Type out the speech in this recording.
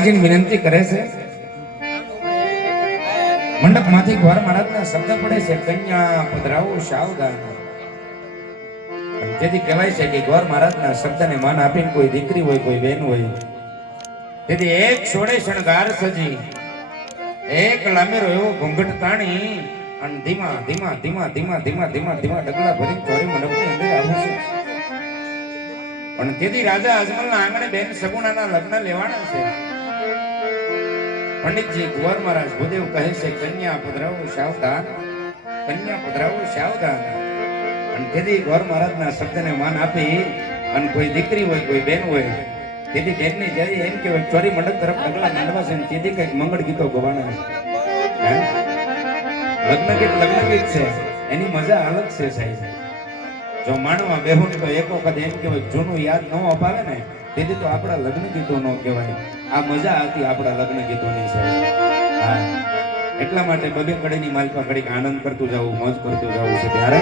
માછીજીને વિનંતી કરે છે મંડપમાંથી ગોર મહારાજના શબ્દ પડે છે કન્યા પધરાવો સાવધાન. તેથી કહેવાય છે કે ગોર મહારાજના શબ્દને માન આપીને કોઈ દીકરી હોય કોઈ બેન હોય તેથી એક છોડે શણગાર સજી એક લામેરો એવો ઘૂંઘટ તાણી અને ધીમા ધીમા ધીમા ધીમા ધીમા ધીમા ધીમા ડગલા ભરી ચોરી મંડપની અંદર આવું છે. પણ તેથી રાજા અજમલના આંગણે બેન સગુણાના લગ્ન લેવાના છે. પંડિતજી કુંવર મહારાજ ભૂદેવ કહે છે કન્યા પધરાવો સાવધાન, કન્યા પધરાવો સાવધાન. અને તેથી કુંવર મહારાજના શબ્દને માન આપી અને કોઈ દીકરી હોય કોઈ બેન હોય તેથી બેનની જઈ એમ કે ચોરી મંડપ તરફ ડગલા માંડવા છે તેથી કઈક મંગળ ગીતો ગવાના છે. લગ્ન ગીત છે એની મજા અલગ છે સાહેબ. જો માણવા બેહું તો એક વખત એમ કહેવાય જૂનું યાદ ન અપાવે ને તેથી તો આપણા લગ્ન ગીતો ન કહેવાય. આ મજા હતી આપણા લગ્ન ગીતોની સાહેબ. હા, એટલા માટે બબે કડીની માલપા કડીક આનંદ કરતું જવું, મોજ કરતું જવું છે. ત્યારે